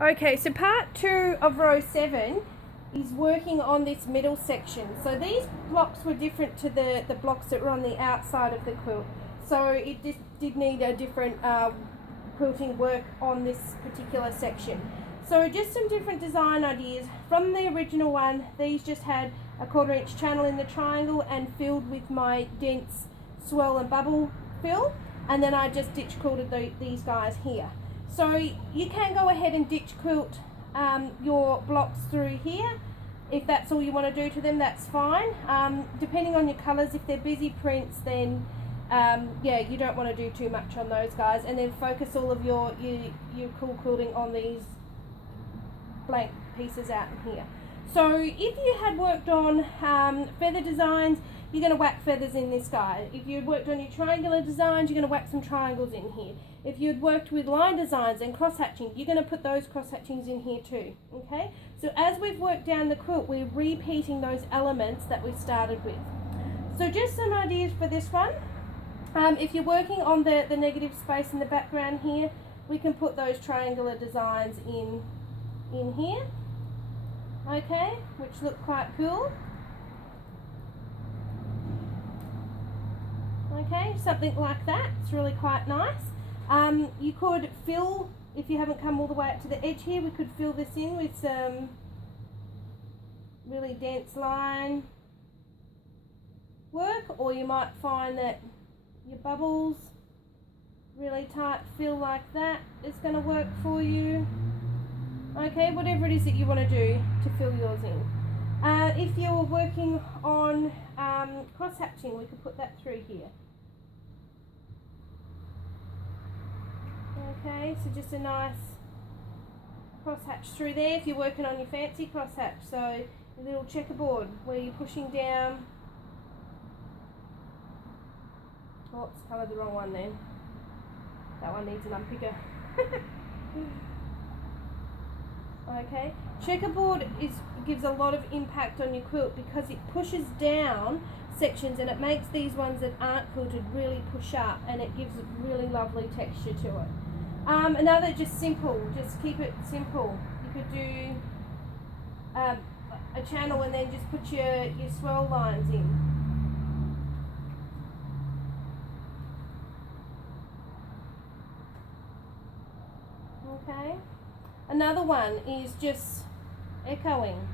Okay, so part 2 of row 7 is working on this middle section. So these blocks were different to the blocks that were on the outside of the quilt. So it just did need a different quilting work on this particular section. So just some different design ideas. From the original one, these just had a 1/4 inch channel in the triangle and filled with my dense swirl and bubble fill. And then I just ditch quilted these guys here. So you can go ahead and ditch quilt your blocks through here. If that's all you want to do to them, that's fine. Depending on your colours, if they're busy prints, then yeah, you don't want to do too much on those guys. And then focus all of your cool quilting on these blank pieces out in here. So if you had worked on feather designs, you're going to whack feathers in this guy. If you'd worked on your triangular designs, you're going to whack some triangles in here. If you'd worked with line designs and cross-hatching, you're going to put those cross-hatchings in here too, okay? So as we've worked down the quilt, we're repeating those elements that we started with. So just some ideas for this one. If you're working on the negative space in the background here, we can put those triangular designs in here, okay, which look quite cool. Okay, something like that. It's really quite nice. You could fill, if you haven't come all the way up to the edge here, we could fill this in with some really dense line work, or you might find that your bubbles, really tight fill like that is going to work for you. Okay, whatever it is that you want to do to fill yours in. If you're working on cross-hatching, we could put that through here. Okay, so just a nice cross-hatch through there if you're working on your fancy cross-hatch. So a little checkerboard where you're pushing down. Oh, it's coloured the wrong one then. That one needs an unpicker. Okay, checkerboard gives a lot of impact on your quilt because it pushes down sections and it makes these ones that aren't quilted really push up, and it gives a really lovely texture to it. Another, just simple, just keep it simple. You could do a channel and then just put your swirl lines in. Okay. Another one is just echoing.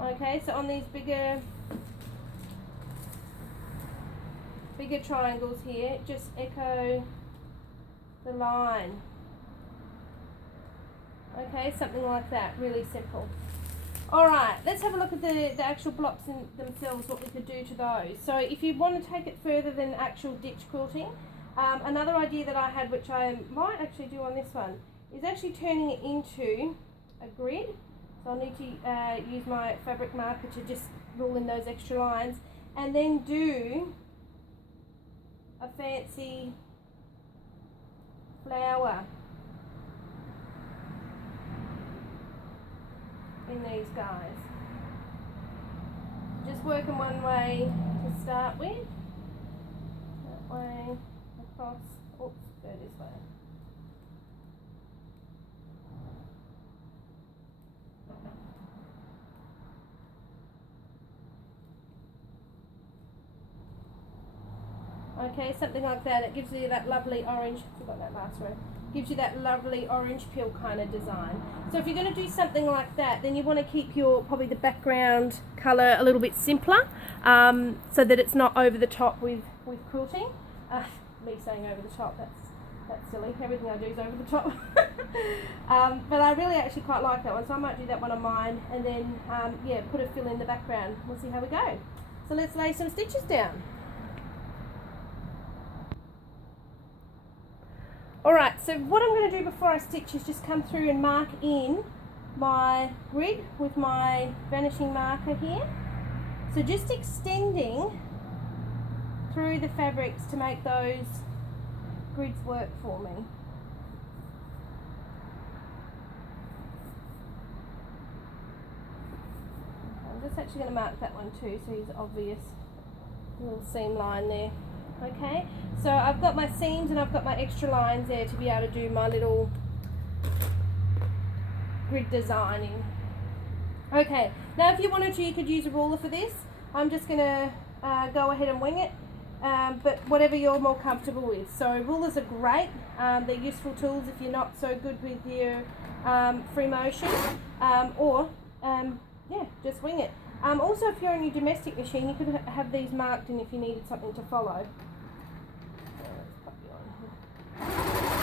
Okay, so on these bigger triangles here, just echo the line. Okay, something like that, really simple. Alright, let's have a look at the actual blocks in themselves, what we could do to those. So if you want to take it further than actual ditch quilting, another idea that I had, which I might actually do on this one, is actually turning it into a grid. So I'll need to use my fabric marker to just rule in those extra lines, and then do a fancy flower in these guys. Just working one way to start with. That way, across, oops, go this way. Okay, something like that. It gives you that lovely orange, forgot that last row, gives you that lovely orange peel kind of design. So if you're going to do something like that, then you want to keep probably the background colour a little bit simpler, so that it's not over the top with quilting. Me saying over the top, that's silly. Everything I do is over the top. But I really actually quite like that one, so I might do that one on mine, and then yeah, put a fill in the background. We'll see how we go. So let's lay some stitches down. Alright, so what I'm going to do before I stitch is just come through and mark in my grid with my vanishing marker here. So just extending through the fabrics to make those grids work for me. I'm just actually going to mark that one too, so it's obvious little seam line there. Okay, so I've got my seams and I've got my extra lines there to be able to do my little grid designing. Okay, now if you wanted to, you could use a ruler for this. I'm just going to go ahead and wing it, but whatever you're more comfortable with. So rulers are great. They're useful tools if you're not so good with your free motion, or just wing it. Also, if you're on your domestic machine, you could have these marked in if you needed something to follow. Let's pop you on here.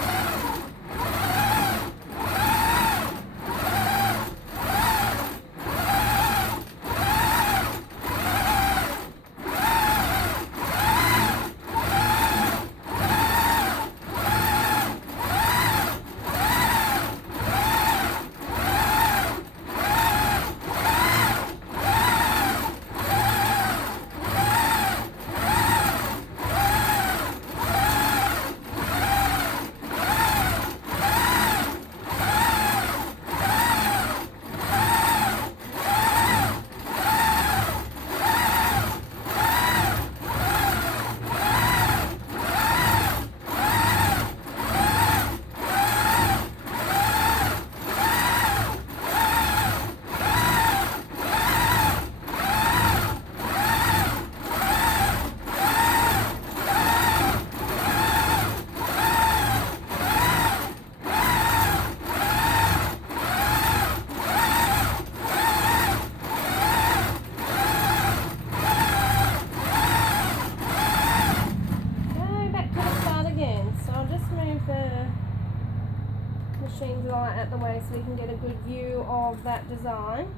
Machine's light out the way so we can get a good view of that design.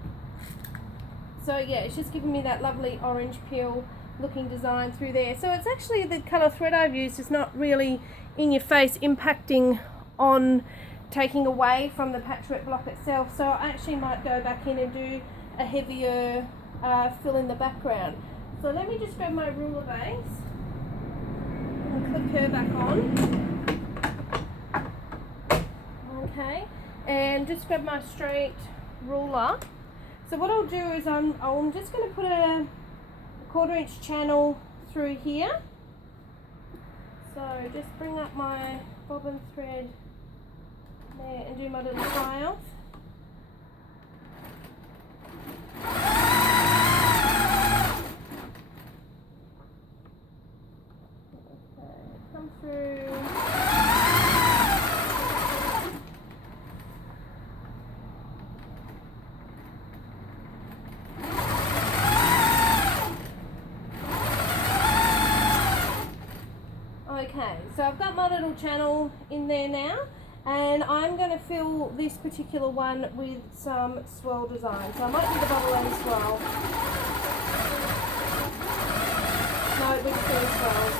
So yeah, it's just giving me that lovely orange peel looking design through there. So it's actually the colour thread I've used is not really in your face, impacting on taking away from the patchwork block itself. So I actually might go back in and do a heavier fill in the background. So let me just grab my ruler base and click her back on. Okay, and just grab my straight ruler. So what I'll do is I'm just going to put a 1/4 inch channel through here. So just bring up my bobbin thread there and do my little trials. Okay, come through. Okay, so I've got my little channel in there now, and I'm going to fill this particular one with some swirl design. So I might do the bubble and swirl. No, it looks really swirls.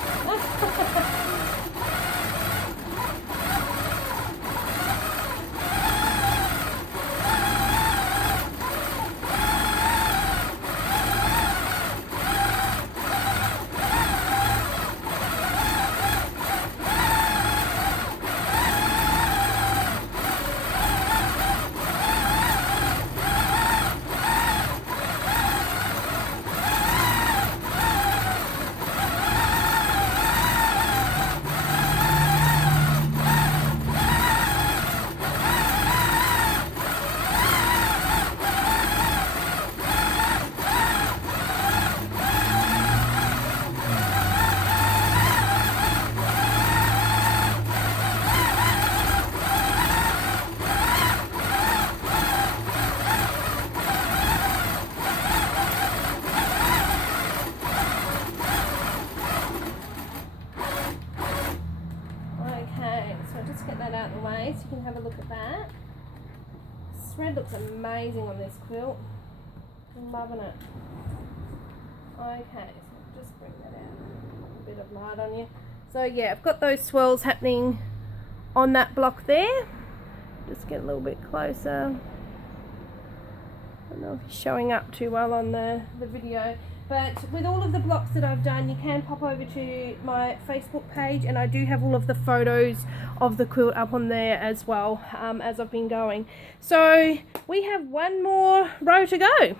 So you can have a look at that. This thread looks amazing on this quilt. I'm loving it. Okay, so just bring that out. A bit of light on you. So yeah, I've got those swirls happening on that block there. Just get a little bit closer. I don't know if it's showing up too well on the video. But with all of the blocks that I've done, you can pop over to my Facebook page, and I do have all of the photos of the quilt up on there as well, as I've been going. So we have one more row to go.